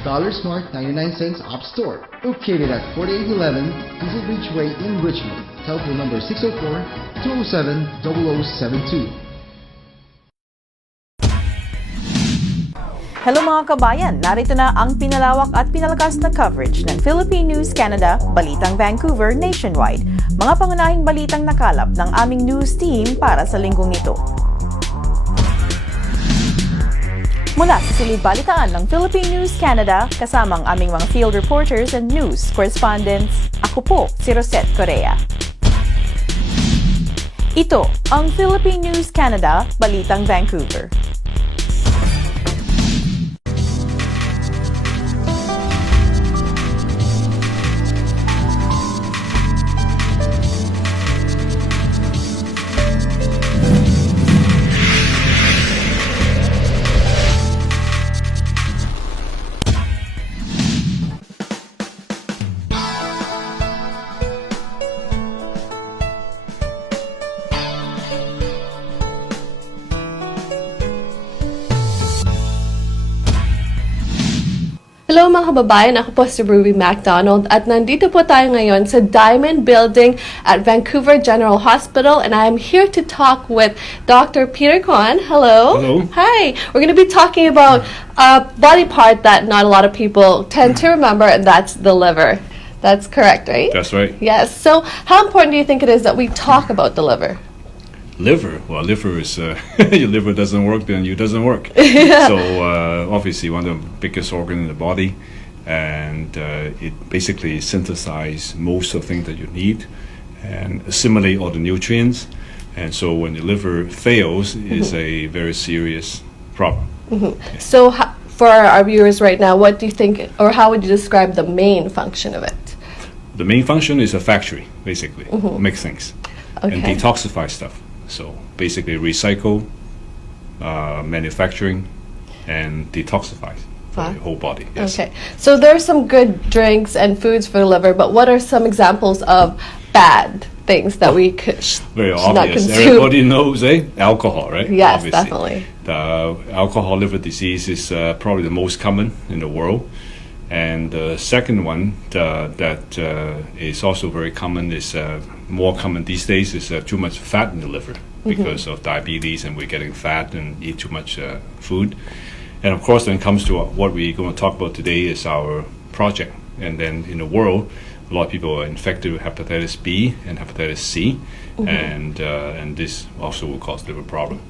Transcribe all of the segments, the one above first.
Dollar Smart 99 cents App Store. Located at 4811 Diesel Beach Way in Richmond. Telephone number 604-207-0072. Hello mga kabayan, narito na ang pinalawak at pinalakas na coverage ng Philippine News Canada, Balitang Vancouver nationwide. Mga pangunahing balitang nakalap ng aming news team para sa linggong ito. Mula sa silid balitaan ng Philippine News Canada, kasama ang aming mga field reporters and news correspondents, ako po si Rosette Correa. Ito ang Philippine News Canada, Balitang Vancouver. Hello mga kababayan, ako po si Ruby MacDonald at nandito po tayo ngayon sa Diamond Building at Vancouver General Hospital and I'm here to talk with Dr. Peter Kwan. Hello. Hello. Hi. We're going to be talking about a body part that not a lot of people tend to remember, and that's the liver. That's correct, right? That's right. Yes. So how important do you think it is that we talk about the liver? Liver. Well, liver is your liver doesn't work, then you doesn't work. So obviously one of the biggest organ in the body, and it basically synthesizes most of the things that you need and assimilate all the nutrients. And so when the liver fails, it's a very serious problem. Yes. So for our viewers right now, what do you think, or how would you describe the main function of it? The main function is a factory, basically, mix things and Okay. detoxify stuff. So basically recycle, manufacturing, and detoxify for Wow. the whole body. Yes. Okay, so there are some good drinks and foods for the liver, but what are some examples of bad things that we Very should not obvious. consume? Everybody knows, Alcohol, right? Yes, Obviously. definitely. The alcohol liver disease is probably the most common in the world. And the second one that is also very common is more common these days is too much fat in the liver because of diabetes, and we're getting fat and eat too much food. And of course, when it comes to what we're going to talk about today is our project. And then in the world, a lot of people are infected with hepatitis B and hepatitis C, and this also will cause liver problem.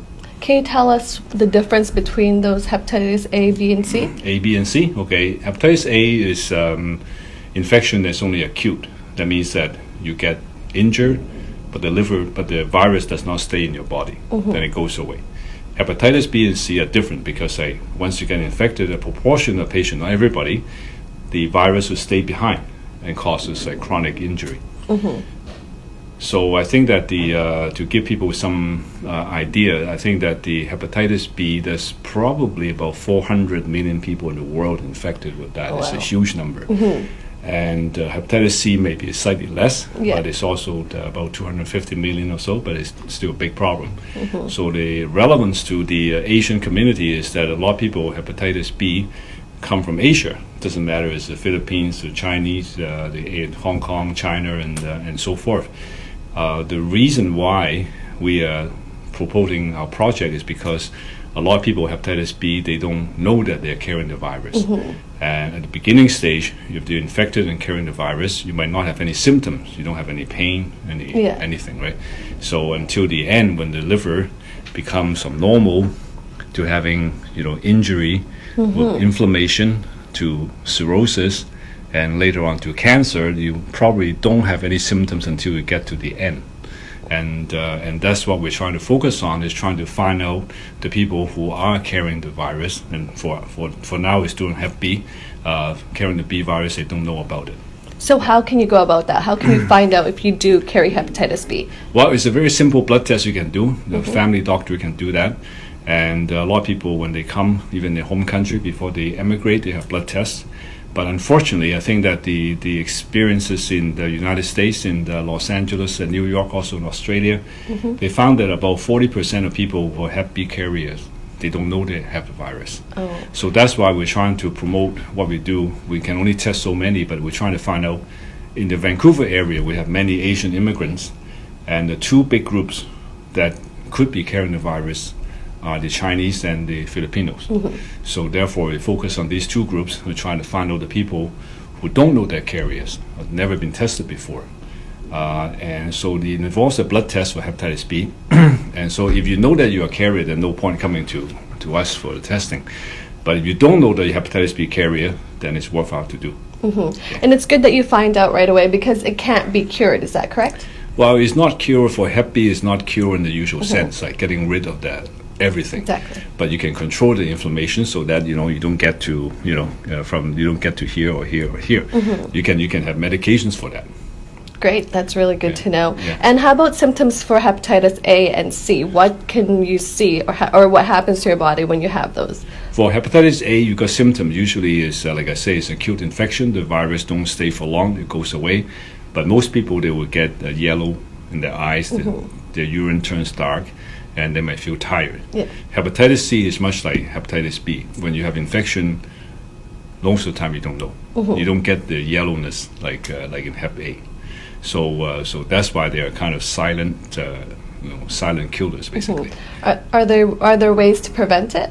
Can you tell us the difference between those hepatitis A, B, and C? A, B, and C. Okay, hepatitis A is infection that's only acute. That means that you get injured, but the virus does not stay in your body. Then it goes away. Hepatitis B and C are different because once you get infected, a proportion of patients, not everybody, the virus will stay behind and causes a chronic injury. So I think that to give people some idea, I think that the hepatitis B, there's probably about 400 million people in the world infected with that. It's a huge number. And hepatitis C may be slightly less, but it's also about 250 million or so, but it's still a big problem. So the relevance to the Asian community is that a lot of people with hepatitis B come from Asia. Doesn't matter if it's the Philippines, the Chinese, Hong Kong, China, and so forth. The reason why we are proposing our project is because a lot of people with hepatitis B, they don't know that they're carrying the virus. And at the beginning stage, if they're infected and carrying the virus, you might not have any symptoms. You don't have any pain, anything, right? So until the end, when the liver becomes from normal to having, injury, with inflammation to cirrhosis, and later on to cancer, you probably don't have any symptoms until you get to the end. And that's what we're trying to focus on, is trying to find out the people who are carrying the virus. And for now, it's doing Hep B, carrying the B virus, they don't know about it. So how can you go about that? How can you find out if you do carry hepatitis B? Well, it's a very simple blood test you can do. The family doctor can do that. And a lot of people, when they come, even in their home country, before they emigrate, they have blood tests. But unfortunately, I think that the experiences in the United States, in Los Angeles and New York, also in Australia, they found that about 40% of people who are Hep B carriers they don't know they have the virus. Oh. So that's why we're trying to promote what we do. We can only test so many, but we're trying to find out. In the Vancouver area, we have many Asian immigrants, and the two big groups that could be carrying the virus are the Chinese and the Filipinos. So therefore, we focus on these two groups. We're trying to find out the people who don't know they're carriers, have never been tested before. And so it involves a blood test for hepatitis B. And so if you know that you're a carrier, there's no point coming to us for the testing. But if you don't know that you're a hepatitis B carrier, then it's worthwhile to do. And it's good that you find out right away because it can't be cured. Is that correct? Well, it's not cure for Hep B. It's not cure in the usual sense, like getting rid of that everything. Exactly. But you can control the inflammation so that you don't get to you don't get to here or here or here. You can have medications for that. Great, that's really good to know. Yeah. And how about symptoms for hepatitis A and C? What can you see, or what happens to your body when you have those? For hepatitis A, you got symptoms. Usually, is like I say, it's acute infection. The virus don't stay for long; it goes away. But most people, they will get yellow in their eyes. Their urine turns dark, and they might feel tired. Yeah. Hepatitis C is much like hepatitis B. When you have infection, most of the time you don't know. You don't get the yellowness like in Hep A. So that's why they are kind of silent, silent killers, basically. Are there ways to prevent it?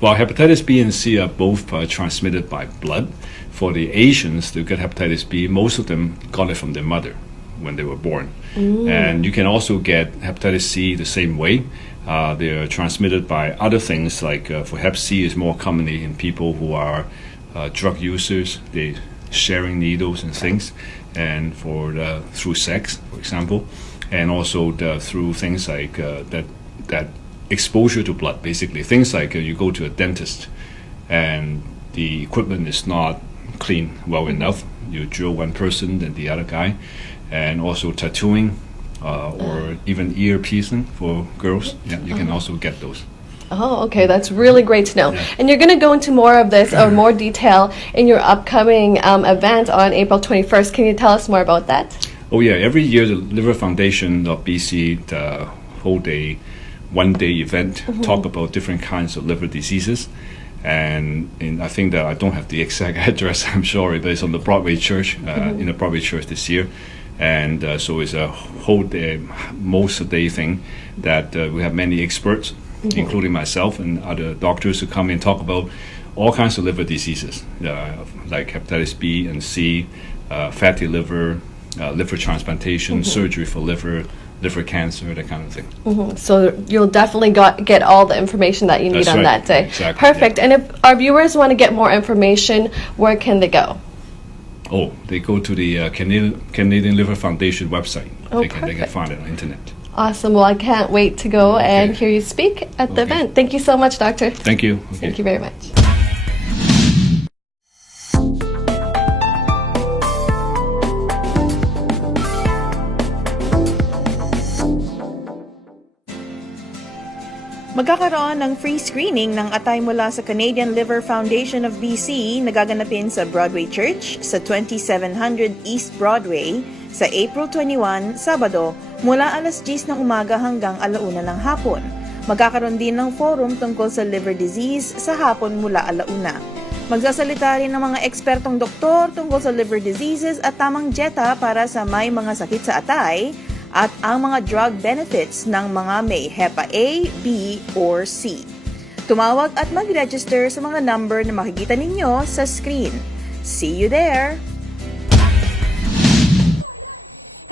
Well, hepatitis B and C are both transmitted by blood. For the Asians who get hepatitis B, most of them got it from their mother when they were born. And you can also get hepatitis C the same way. They are transmitted by other things, like for Hep C is more commonly in people who are drug users. They sharing needles and things, and through sex, for example, and also through things like that exposure to blood, basically things like you go to a dentist and the equipment is not clean well enough, you drill one person then the other guy, and also tattooing or even ear piercing for girls. You can also get those. Oh, okay, that's really great to know. Yeah. And you're going to go into more of this or more detail in your upcoming event on April 21st. Can you tell us more about that? Oh yeah, every year the Liver Foundation of BC hold a one-day event, talk about different kinds of liver diseases. And I think that I don't have the exact address, I'm sorry, but it's on the Broadway Church, in the Broadway Church this year. And so it's a whole day, most of the day thing that we have many experts, including myself and other doctors who come and talk about all kinds of liver diseases, like hepatitis B and C, fatty liver, liver transplantation, surgery for liver cancer, that kind of thing. So you'll definitely get all the information that you need That's on right. that day. Exactly, Perfect. yeah. And if our viewers want to get more information, where can they go? Oh, they go to the Canadian Liver Foundation website. Oh, They can perfect. find it on the internet. Awesome. Well, I can't wait to go and Okay. hear you speak at the Okay. event. Thank you so much, Doctor. Thank you. Okay. Thank you very much. Magkakaroon ng free screening ng atay mula sa Canadian Liver Foundation of BC na gaganapin sa Broadway Church sa 2700 East Broadway sa April 21, Sabado, mula alas 10 ng umaga hanggang 1:00 ng hapon. Magkakaroon din ng forum tungkol sa liver disease sa hapon mula 1:00. Magsasalita rin ng mga ekspertong doktor tungkol sa liver diseases at tamang dieta para sa may mga sakit sa atay, at ang mga drug benefits ng mga may HEPA A, B, or C. Tumawag at mag-register sa mga number na makikita ninyo sa screen. See you there!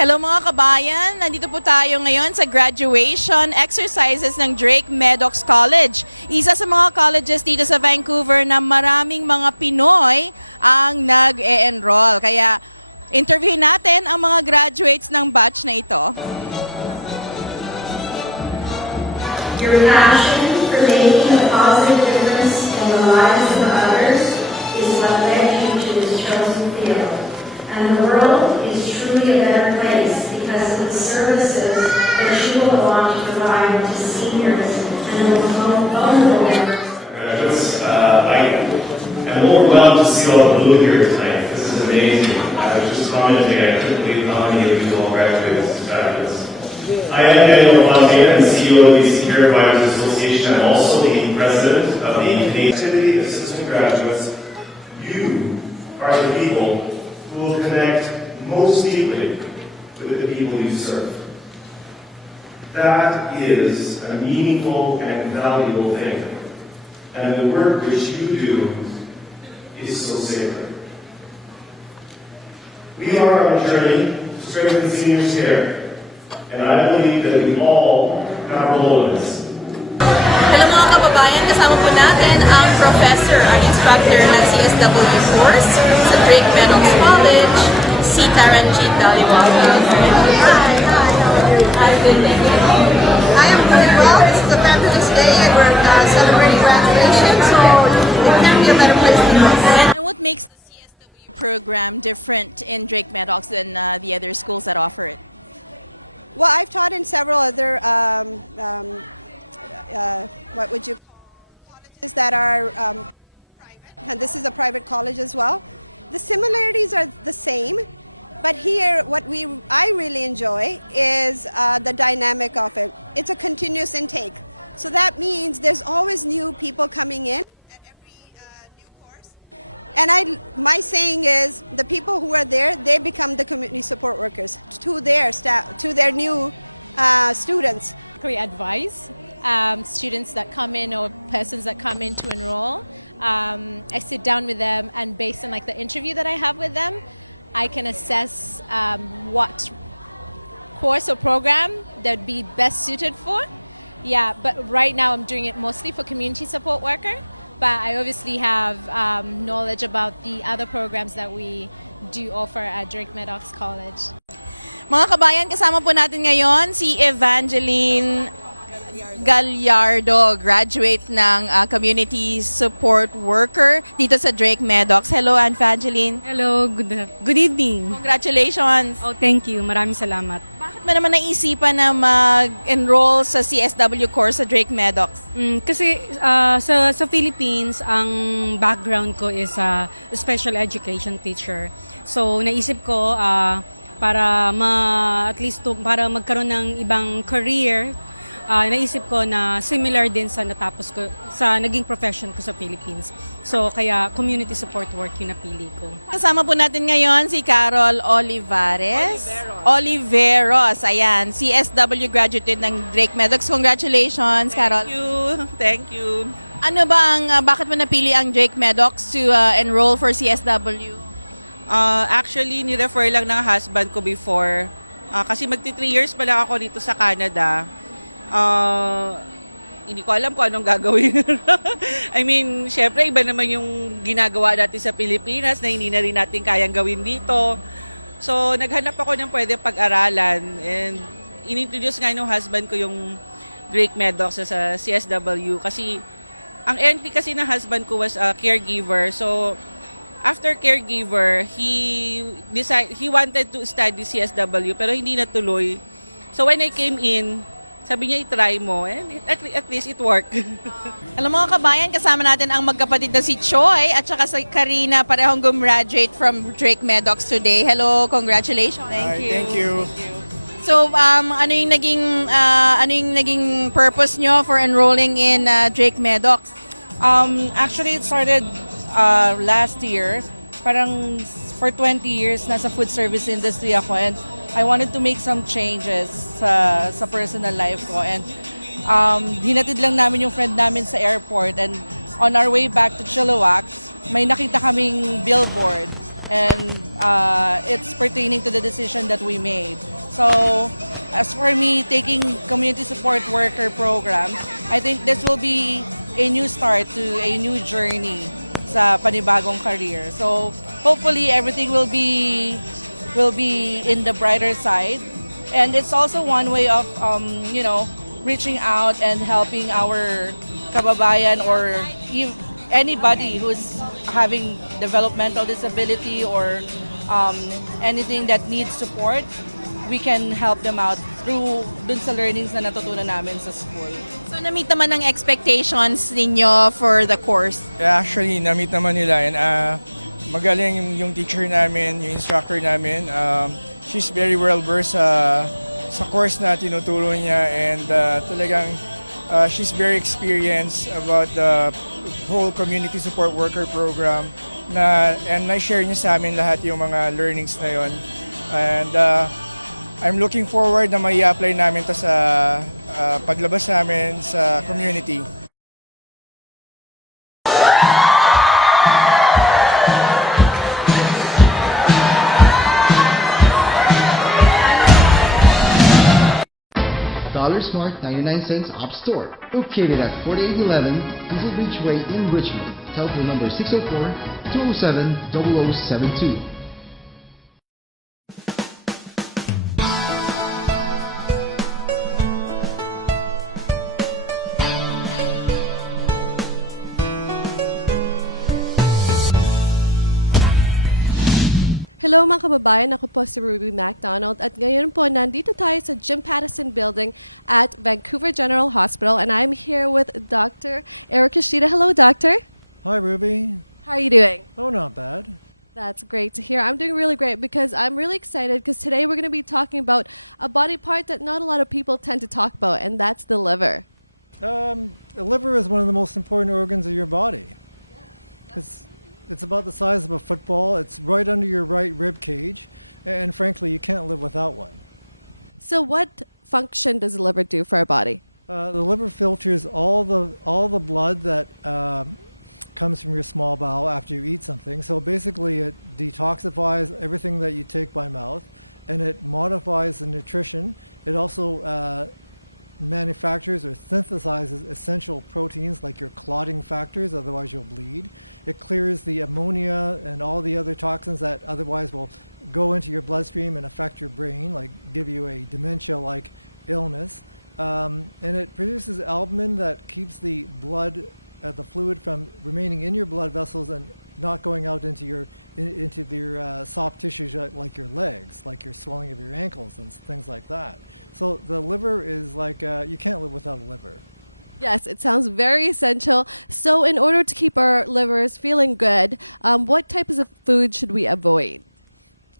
Hello mga kabayan! Nandito po tayo ngayon sa graduation exercises ng Drake Meadows College. Isa sa mga colleges dito sa Vancouver na maraming mga Pinoy ang nag-e-enroll. Kaya interviewin natin ang mga graduates ng batch na ito. Your passion for making a positive difference in the lives of others is what led you to this chosen field. And the world is truly a better place because of the services that you will want to provide to seniors and the vulnerable members. I'm overwhelmed to see all the blue here tonight. This is amazing. I was just commenting, I couldn't believe how many of you all graduated. It's fabulous. I am Daniel Fontaine, I'm the CEO of the BC Carrier Advisors Association. I'm also the the president of the Canadian Activity Assistant Graduates, you are the people who will connect most deeply with the people you serve. That is a meaningful and valuable thing, and the work which you do is so sacred. We are on a journey to strengthen seniors' care, and I believe that we all have a role in this. Hello mga kababayan, kasama po natin ang professor, ang instructor ng CSW course sa Drake Meadows College, si Taranjit Daliwaga. I am doing well. This is a fabulous day and we're celebrating graduation, so it can't be a better place to go. And what makes the CSW program different in Drake Meadows than the other schools that offer it? Well, I've taught in several other, what would you call colleges that are private, and this is a private college as well. The similarities are the same, but here what I really enjoy is the dynamic of it. It's a continuous intake. So that means there's always new people coming in at every new course. And my saying is, the people who are there, they become the community support workers to their staff, to their new students. We advise students that come in or persons that come in to enroll. I sit down with them, and based on like the interview that I have with them, I can assess what course or program they'd be best suited for. Yeah, but right now I'm doing it mostly for community support worker. But I obviously have knowledge about the other programs that we do offer at Drake Meadows College. Mga kabayan, kasama po natin ngayon si Evangeline Gallardo, graduate ng Community Support Worker dito sa Drake Meadows. Hello, Evangeline. Hello, good evening. Congratulations. Oh, thank you. Maraming salamat. Bakit mo naman naisipan na mag-enroll sa CSW course sa Drake Meadows? Kasi sa Philippines, ang background ko is special education teacher. So naisip ko para at least para magkaroon ng ibang career, naisip ko na similar din sa natapos ko, sa naging profession ko sa Philippines. So, kaya community support work yung napili ko. Kasama po natin ngayon si Carol Oliveros. Ayan, CSW graduate ng Drake Meadows. Congratulations, Carol. Thank you. Ano ba bakit mo napili ang Drake Meadows to enroll for CSW? Actually, ni-refer lang ng husband ko before. Kasi magti 3 years pa lang ako dito sa Canada. Hindi ko alam kung anong gagawin. I mean, syempre iba naman yung ginagawa natin sa Pilipinas na hindi na rin natin kayang gawin dito. So, naghanap ako ng pwede pag-aralan and inintroduce nga ng husband ko yung Drake Meadows sa CSW kasi ang entry kasi ng husband ko was a caregiver. So, after caregiver, he wanted to study CSW pero hindi natuloy. So, when I came in, sabi niya, i-try mo. And at least it worked. Alam mo mga kabayan, kasama natin ang magkapatid na si Choi at saka si Karina, parehong gumraduate from Drake Meadows today. Hello, congratulations. Thank you. So, ano yung naging purpose nyo for enrolling in Drake Meadows? Actually, it started last year. Parang for 20 years, nasa food service industry ako and I wanted to make some changes sa personal life ko. And hinatid lang namin yung friend namin sa airport. And on our way back to Chilliwack, may nakita kaming billboard. And it's pertaining to the decision that we made. So, as for me, taking community support worker program, I think this will be a new start to a new journey sa panibagong career. So, hopefully, everything will be in the brighter side, and it's also one way of reaching out and helping our kababayan or anybody who's having developmental disability or anything that needs support. We can help them out through dun sa learnings na natutunan namin sa school. So, na-meet naman ang expectations ninyo for the course? Actually, na-meet naman nila and magaling yung teacher namin, yung instructor namin. She's very well versed sa course na tinuturo niya and talagang She's very experienced about the whole community support worker program and na-share niya sa amin lahat yung mga learnings na yon. And I'm looking forward na may apply namin to sa paglabas namin sa community. Dollar Smart 99 cents Op Store, located at 4811 Diesel Beach Way in Richmond. Telephone number 604-207-0072. Hello mga kababayan, ako po si Ruby MacDonald at ngayon po nandito tayo sa Jim Pattison Building at Vancouver General Hospital and I'm here with Dr. Eric Yoshida. Hello, Doctor. Hi, Ruby. How are you doing? Oh, not bad. That's great to hear. I'm doing really great because I'm really excited because today we're going to be talking about a body part that not a lot of people tend to talk about, and that's the liver. The liver is one of the most important organs of your body. It's about the size of a football. It's right under your right rib cage, and frankly, you can't live without one. So what function does the liver do for our body? The liver filters all the blood that comes from your small bowel after you eat something. So basically, it detoxifies everything that you take by mouth, and it modifies the nutrition. It also manufactures or synthesizes essential proteins like your clotting factors, otherwise you'll bleed. It clears the ammonia and all the other toxins that otherwise will go into your bloodstream and affect your brain, like give you a dementia-like illness. And it produces albumin that keeps the blood, the fluid from remaining in your blood vessels and not going out into your soft tissues like your legs, like your swelling of your ankles and things like that. So the liver is like, you can't live without a liver. Yes, it sounds very essential. So in order to keep our livers feeling good, what types of food should we avoid?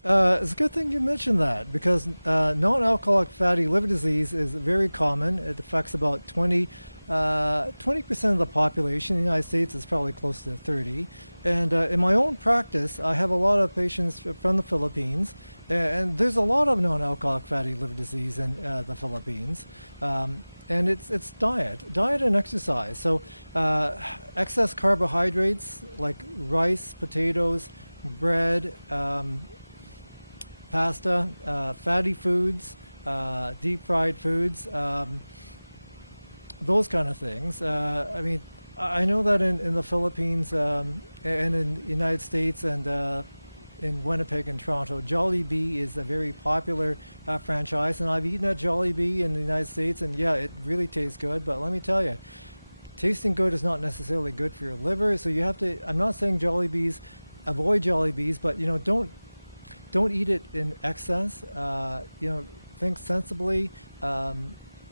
It's a good thing you mentioned that because non-alcoholic fatty liver disease is very common. It affects about 20% of the population. In the United States, it's probably close to 30. And in my own practice, I have a lot of patients from the Philippines, and there's a lot of non-alcoholic fatty liver disease in the Philippines. And it's diet and exercise. So excess carbohydrates like rice, potatoes, bread, pasta, fatty foods, deep fried foods, those kind of things. I mean, I know that in the Philippines and in the United States and in Winnipeg and Toronto, Jollibee is a very popular franchise, and I've eaten at Jollibee in the United States, and yeah, it really tastes good. But let me tell you, tasting good is not necessarily good for your liver. So you have to. I'm not saying avoid Jollibees, but don't eat it in excess. Think sensibly.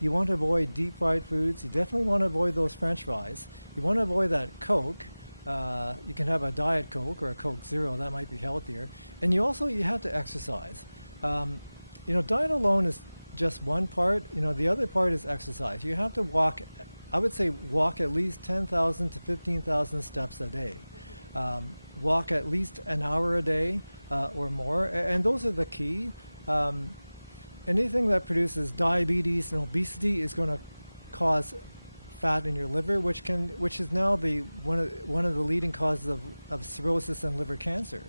You want to avoid deep fried foods. You definitely want to avoid those French fries. You want to avoid that Coke. You can have a Diet Coke or a Coke Zero. That might be healthier. And you have to exercise. Diet alone is just one part. The other part is exercise. You have to walk. I would say walk at least 10,000 to 15,000 steps a day. Walk at least an hour a day or more. And those are the key. Anything that produces diabetes and obesity is going to cause fat in your liver, which is now one of the leading causes of cirrhosis and liver cancer.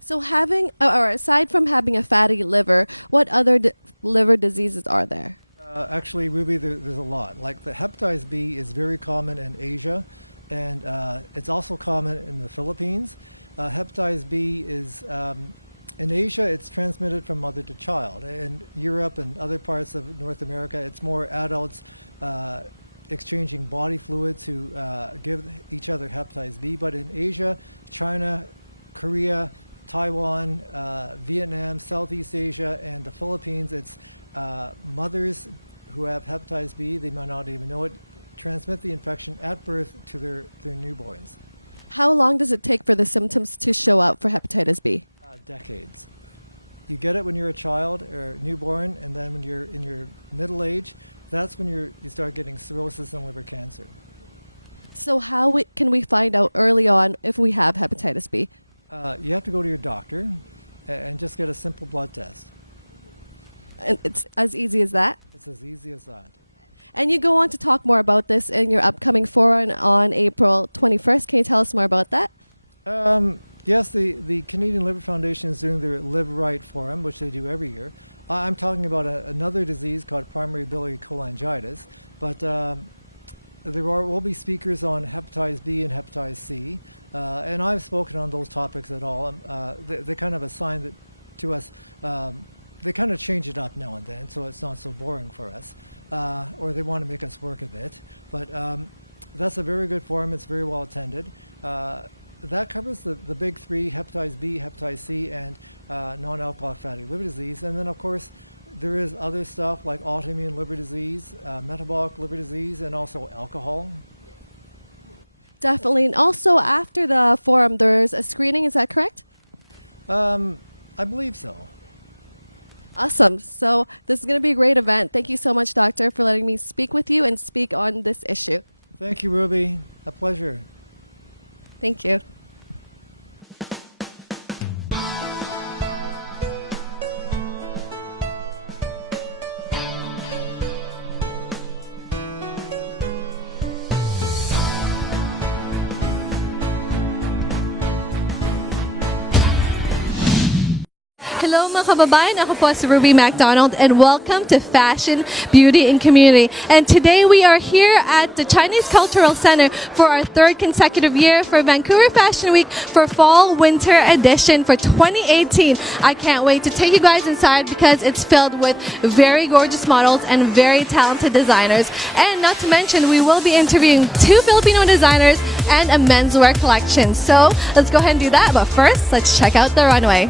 So aside from having a fatty liver, what other liver diseases are there? Actually, Ruby, there's a lot. Like the hepatitis B is very common in Asia, and it's also common in the Philippines. Hepatitis B is in Asia, it's transmitted from mother to child. In Europe and other parts of North America, it's more adults exchanging body fluids who give each other hepatitis B. But in Asia, China, Korea, Taiwan, Vietnam, Southeast Asia, and the Philippines, it's mothers who have hepatitis B, they might not even know it, transmit the infection at birth to their newborns. How long does it take for the symptoms to show up for hepatitis B? Decades. You get it when you're a child or newborn, and then when you're in your middle age, that's when you start getting cirrhosis and liver cancer. So how can we find out early on if we have hepatitis B? You have to go to your doctor and just get a simple blood test. And it's as easy as that? It's as easy as that. And you go on to talk more about this in your upcoming forum on April 21st. Can you tell us more about that? Yes, the Canadian Liver Foundation is doing their Live Right Forum, which they do every year. I'm talking about another disease called primary biliary cholangitis, but there will be speakers on hepatitis B and hepatitis C, and I've spoken on those topics at all. They kind of assign that to us. They kind of change it up now and then, so it's not so boring for us, or they want to make us work a bit. But that's a very good forum. It's very well attended. That covers the big three: hepatitis B, hepatitis C, and non-alcoholic fatty liver disease. And then, of course, there is other stuff like autoimmune liver disease, metabolic liver disease, and also alcohol. Definitely. And also after the forum, there's a screening. Is that correct? I believe so. Awesome. So this is going to be a great event. Thank you so much, Doctor, for letting me speak with you and speak on this issue. Thank you, Ruby. A pleasure. Thank you. Hello mga kababayan, ako po si Ruby MacDonald and welcome to Fashion, Beauty and Community. And today we are here at the Chinese Cultural Center for our third consecutive year for Vancouver Fashion Week for Fall Winter Edition for 2018. I can't wait to take you guys inside because it's filled with very gorgeous models and very talented designers. And not to mention, we will be interviewing 2 Filipino designers and a menswear collection. So let's go ahead and do that. But first, let's check out the runway.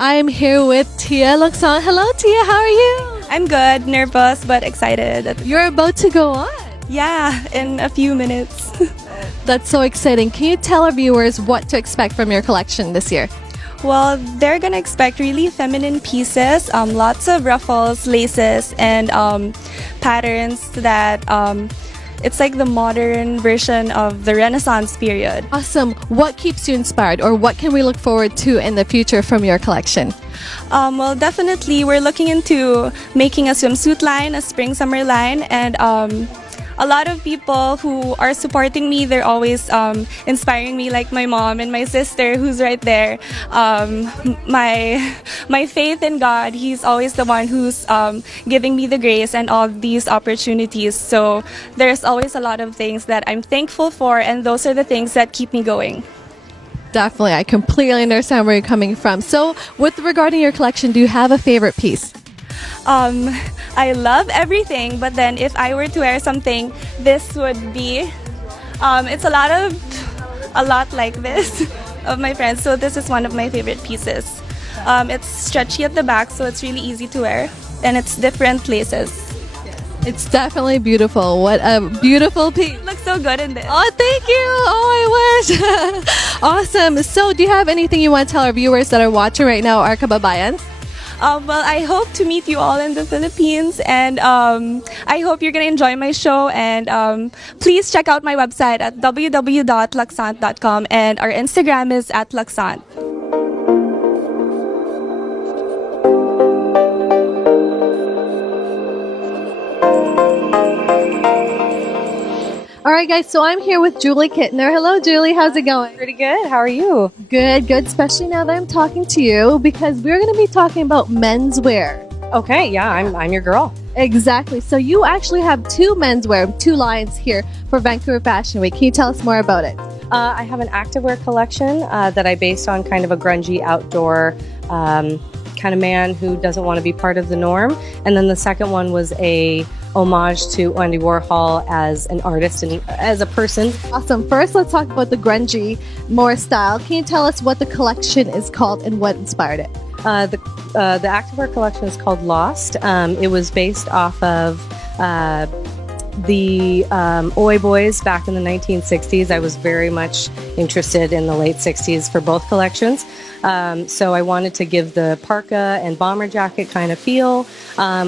I'm here with Tia Lacson. Hello, Tia. How are you? I'm good, nervous, but excited. You're about to go on. Yeah, in a few minutes. That's so exciting. Can you tell our viewers what to expect from your collection this year? Well, they're gonna expect really feminine pieces, lots of ruffles, laces, and patterns that it's like the modern version of the Renaissance period. Awesome. What keeps you inspired, or what can we look forward to in the future from your collection? Well, definitely we're looking into making a swimsuit line, a spring-summer line, and a lot of people who are supporting me, they're always inspiring me, like my mom and my sister who's right there. My faith in God, He's always the one who's giving me the grace and all these opportunities. So there's always a lot of things that I'm thankful for, and those are the things that keep me going. Definitely. I completely understand where you're coming from. So with regarding your collection, do you have a favorite piece? I love everything, but then if I were to wear something, this would be, it's a lot like this of my friends. So this is one of my favorite pieces. It's stretchy at the back, so it's really easy to wear, and it's different laces. It's definitely beautiful. What a beautiful piece. It looks so good in this. Oh, thank you. Oh, I wish. Awesome. So do you have anything you want to tell our viewers that are watching right now, our kababayans? Well, I hope to meet you all in the Philippines, and I hope you're going to enjoy my show. And please check out my website at www.laksant.com, and our Instagram is @laksant. All right, guys, so I'm here with Julie Kittner. Hello, Julie. How's it going? Pretty good. How are you? Good, especially now that I'm talking to you, because we're going to be talking about menswear. Okay, yeah, I'm your girl. Exactly. So you actually have 2 menswear, 2 lines here for Vancouver Fashion Week. Can you tell us more about it? I have an activewear collection that I based on kind of a grungy outdoor kind of man who doesn't want to be part of the norm. And then the second one was a homage to Andy Warhol as an artist and as a person. Awesome. First, let's talk about the grungy, more style. Can you tell us what the collection is called and what inspired it? The activewear collection is called Lost. It was based off of the Oi Boys back in the 1960s. I was very much interested in the late 60s for both collections. So I wanted to give the parka and bomber jacket kind of feel,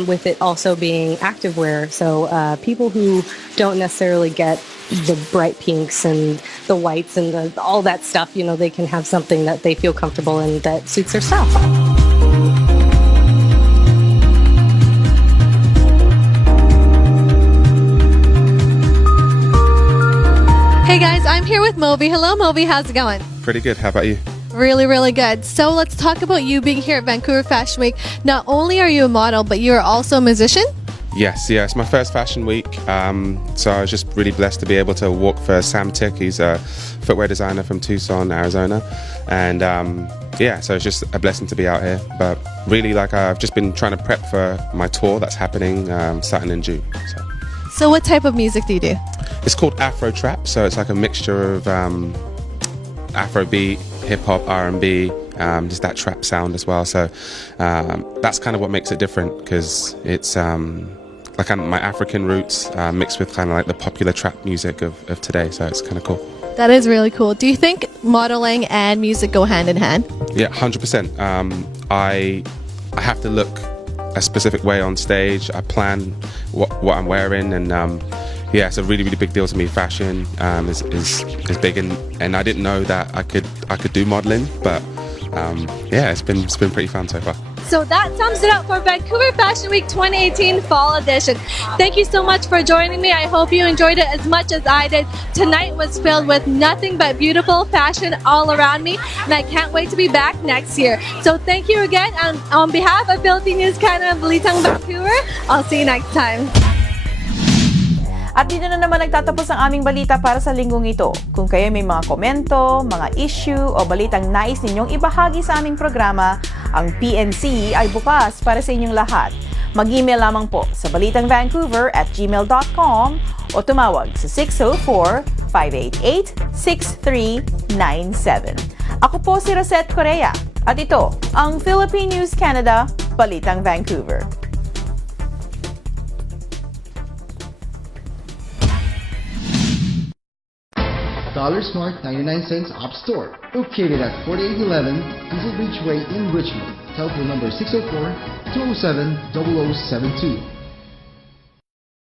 with it also being activewear. So people who don't necessarily get the bright pinks and the whites and all that stuff, you know, they can have something that they feel comfortable in that suits their style. Hey guys, I'm here with Moby. Hello Moby, how's it going? Pretty good. How about you? Really, really good. So let's talk about you being here at Vancouver Fashion Week. Not only are you a model, but you are also a musician? Yes, it's my first fashion week. So I was just really blessed to be able to walk for Sam Tick. He's a footwear designer from Tucson, Arizona. And so it's just a blessing to be out here. But really, I've just been trying to prep for my tour that's happening starting in June. So what type of music do you do? It's called Afro Trap, so it's like a mixture of Afrobeat, hip hop, R&B, just that trap sound as well. So that's kind of what makes it different, because it's my African roots mixed with kind of like the popular trap music of today. So it's kind of cool. That is really cool. Do you think modeling and music go hand in hand? Yeah, 100%. I have to look a specific way on stage. I plan what I'm wearing, and it's a really, really big deal to me. Fashion is big, and I didn't know that I could do modeling, but it's been pretty fun so far. So that sums it up for Vancouver Fashion Week 2018 Fall Edition. Thank you so much for joining me. I hope you enjoyed it as much as I did. Tonight was filled with nothing but beautiful fashion all around me, and I can't wait to be back next year. So thank you again, and on behalf of Philippine News Canada, Balitang Vancouver, I'll see you next time. At dito na naman nagtatapos ang aming balita para sa linggong ito. Kung kayo may mga komento, mga issue o balitang nais ninyong ibahagi sa aming programa, ang PNC ay bukas para sa inyong lahat. Mag-email lamang po sa balitangvancouver@gmail.com o tumawag sa 604-588-6397. Ako po si Rosette Correa at ito ang Philippine News Canada, Balitang Vancouver. Dollar Smart 99 cents Op Store, located at 4811 Diesel Beach Way in Richmond. Telephone number 604-207-0072.